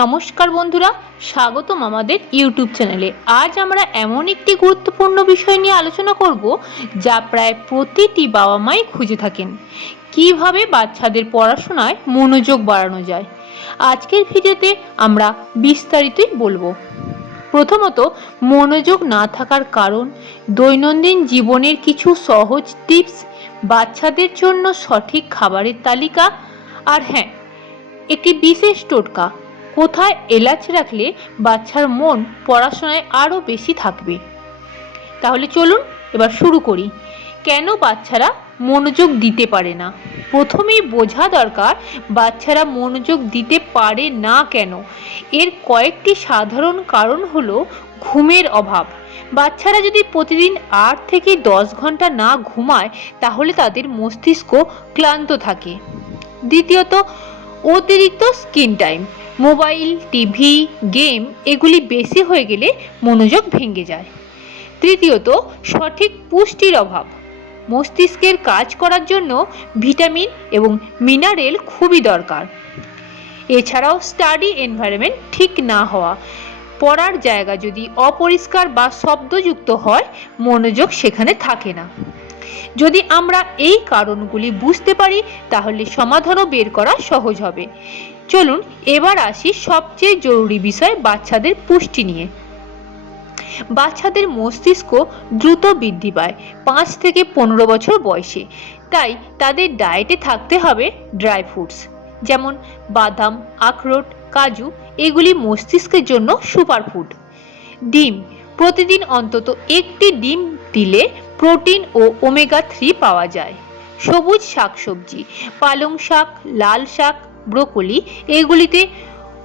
নমস্কার বন্ধুরা, স্বাগতম আমাদের ইউটিউব চ্যানেলে। আজ আমরা এমন একটি গুরুত্বপূর্ণ বিষয় নিয়ে আলোচনা করব, যা প্রায় প্রতিটি বাবা মাই খুঁজে থাকেন। কীভাবে বাচ্চাদের পড়াশোনায় মনোযোগ বাড়ানো যায়? আজকের ভিডিওতে আমরা বিস্তারিতই বলব। প্রথমত, মনোযোগ না থাকার কারণ, দৈনন্দিন জীবনের কিছু সহজ টিপস, বাচ্চাদের জন্য সঠিক খাবারের তালিকা, আর হ্যাঁ একটি বিশেষ টোটকা। কোথায় এলাচ রাখলে বাচ্চার মন পড়াশোনায় আরও বেশি থাকবে? তাহলে চলুন এবার শুরু করি। কেন বাচ্চারা মনোযোগ দিতে পারে না? প্রথমেই বোঝা দরকার বাচ্চারা মনোযোগ দিতে পারে না কেন। এর কয়েকটি সাধারণ কারণ হলো ঘুমের অভাব। বাচ্চারা যদি প্রতিদিন আট থেকে দশ ঘণ্টা না ঘুমায়, তাহলে তাদের মস্তিষ্ক ক্লান্ত থাকে। দ্বিতীয়ত, অতিরিক্ত screen time. Mobile, TV, game এগুলি বেশি হয়ে গেলে মনোযোগ ভেঙে যায়। তৃতীয়ত, সঠিক পুষ্টির অভাব। মস্তিষ্কের কাজ করার জন্য ভিটামিন এবং মিনারেল খুবই দরকার। এছাড়াও স্টাডি এনভায়রনমেন্ট ঠিক না হওয়া, পড়ার জায়গা যদি অপরিষ্কার বা শব্দযুক্ত হয়, মনোযোগ সেখানে থাকে না। যদি আমরা এই কারণগুলি বুঝতে পারি, তাহলে সমাধানও বের করা সহজ হবে। চলুন, এবার আসি সবচেয়ে জরুরি বিষয় বাচ্চাদের পুষ্টি নিয়ে। বাচ্চাদের মস্তিষ্ক দ্রুত বৃদ্ধি পায়, পাঁচ থেকে পনেরো বছর বয়সে। তাই তাদের ডায়েটে থাকতে হবে ড্রাই ফ্রুটস, যেমন বাদাম, আখরোট, কাজু, এগুলি মস্তিষ্কের জন্য সুপারফুড ডিম, প্রতিদিন অন্তত একটি ডিম দিলে প্রোটিন ও ওমেগা থ্রি পাওয়া যায়। সবুজ শাকসবজি, পালং শাক, লাল শাক ব্রোকলি, এগুলিতে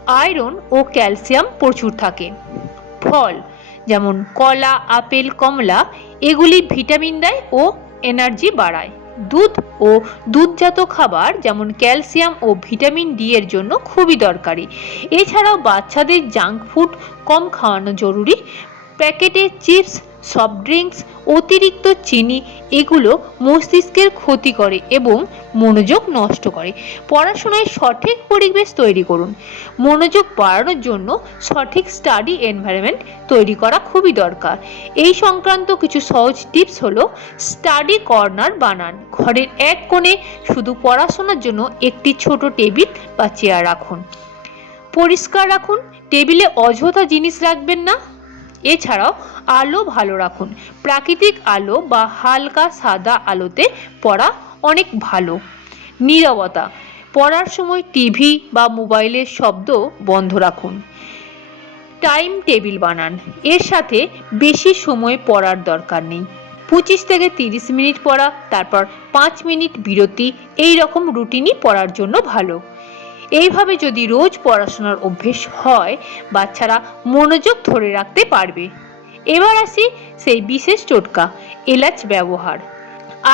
আয়রন ও ক্যালসিয়াম প্রচুর থাকে। ফল, যেমন কলা, আপেল, কমলা, এগুলি ভিটামিন দেয় ও এনার্জি বাড়ায়। দুধ ও দুধজাত খাবার, যেমন ক্যালসিয়াম ও ভিটামিন ডি এর জন্য খুবই দরকারি। এছাড়াও বাচ্চাদের জাঙ্ক ফুড কম খাওয়ানো জরুরি। প্যাকেটের চিপস, সফট ড্রিঙ্কস, অতিরিক্ত চিনি এগুলো মস্তিষ্কের ক্ষতি করে এবং মনোযোগ নষ্ট করে। পড়াশোনায় সঠিক পরিবেশ তৈরি করুন। মনোযোগ বাড়ানোর জন্য সঠিক স্টাডি এনভায়রনমেন্ট তৈরি করা খুবই দরকার। এই সংক্রান্ত কিছু সহজ টিপস হলো, স্টাডি কর্নার বানান। ঘরের এক কোণে শুধু পড়াশোনার জন্য একটি ছোট টেবিল বা চেয়ার রাখুন। পরিষ্কার রাখুন। টেবিলে অযথা জিনিস রাখবেন না। এছাড়াও আলো ভালো রাখুন। প্রাকৃতিক আলো বা হালকা সাদা আলোতে পড়া অনেক ভালো। নীরবতা, পড়ার সময় টিভি বা মোবাইলের শব্দ বন্ধ রাখুন। টাইম টেবিল বানান, এর সাথে বেশি সময় পড়ার দরকার নেই। পঁচিশ থেকে তিরিশ মিনিট পড়া, তারপর পাঁচ মিনিট বিরতি এই রকম রুটিনই পড়ার জন্য ভালো। এইভাবে যদি রোজ পড়াশোনার অভ্যেস হয়, বাচ্চারা মনোযোগ ধরে রাখতে পারবে। এবার আসি সেই বিশেষ টোটকা, এলাচ ব্যবহার।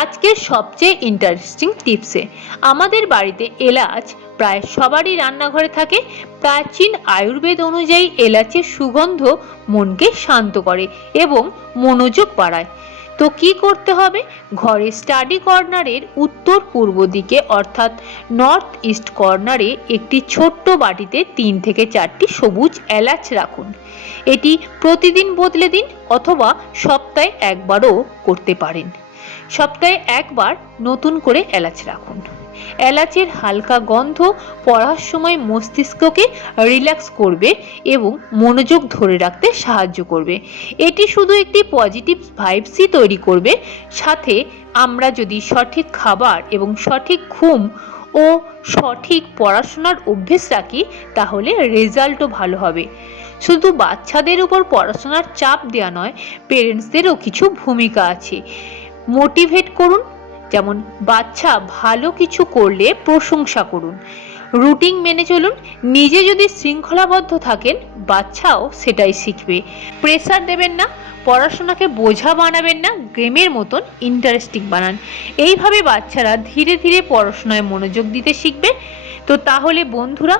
আজকের সবচেয়ে ইন্টারেস্টিং টিপসে আমাদের বাড়িতে এলাচ প্রায় সবারই রান্নাঘরে থাকে। প্রাচীন আয়ুর্বেদ অনুযায়ী এলাচের সুগন্ধ মনকে শান্ত করে এবং মনোযোগ বাড়ায়। তো কি করতে হবে? ঘরে স্টাডি কর্নারের উত্তর পূর্ব দিকে, অর্থাৎ নর্থ ইস্ট কর্নারে একটি ছোট্ট বাটিতে তিন থেকে চারটি সবুজ এলাচ রাখুন। এটি প্রতিদিন বদলে দিন অথবা সপ্তাহে একবারও করতে পারেন। সপ্তাহে একবার নতুন করে এলাচ রাখুন। এলাচের হালকা গন্ধ পড়ার সময় মস্তিষ্ককে রিল্যাক্স করবে এবং মনোযোগ ধরে রাখতে সাহায্য করবে। এটি শুধু একটি পজিটিভ ভাইবসই তৈরি করবে। সাথে আমরা যদি সঠিক খাবার এবং সঠিক ঘুম ও সঠিক পড়াশোনার অভ্যেস রাখি, তাহলে রেজাল্টও ভালো হবে। শুধু বাচ্চাদের উপর পড়াশোনার চাপ দেওয়া নয় পেরেন্টসদেরও কিছু ভূমিকা আছে। মোটিভেট করুন যেমন, বাচ্চা ভালো কিছু করলে প্রশংসা করুন। রুটিন মেনে চলুন, নিজে যদি শৃঙ্খলাবদ্ধ থাকেন, বাচ্চাও সেটাই শিখবে। প্রেসার দেবেন না, পড়াশোনাকে বোঝা বানাবেন না, গেমের মতন ইন্টারেস্টিং বানান। এইভাবে বাচ্চারা ধীরে ধীরে পড়াশোনায় মনোযোগ দিতে শিখবে। তো তাহলে বন্ধুরা,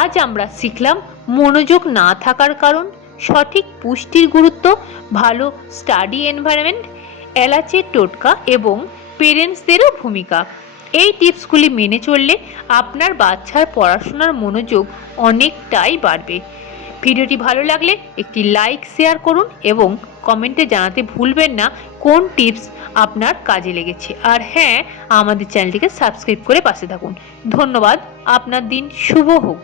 আজ আমরা শিখলাম মনোযোগ না থাকার কারণ, সঠিক পুষ্টির গুরুত্ব, ভালো স্টাডি এনভায়রনমেন্ট, এলাচের টোটকা এবং পেরেন্টসদেরও ভূমিকা। এই টিপসগুলি মেনে চললে আপনার বাচ্চার পড়াশোনার মনোযোগ অনেকটাই বাড়বে। ভিডিওটি ভালো লাগলে একটি লাইক, শেয়ার করুন এবং কমেন্টে জানাতে ভুলবেন না কোন টিপস আপনার কাজে লেগেছে। আর হ্যাঁ আমাদের চ্যানেলটিকে সাবস্ক্রাইব করে পাশে থাকুন। ধন্যবাদ, আপনার দিন শুভ হোক।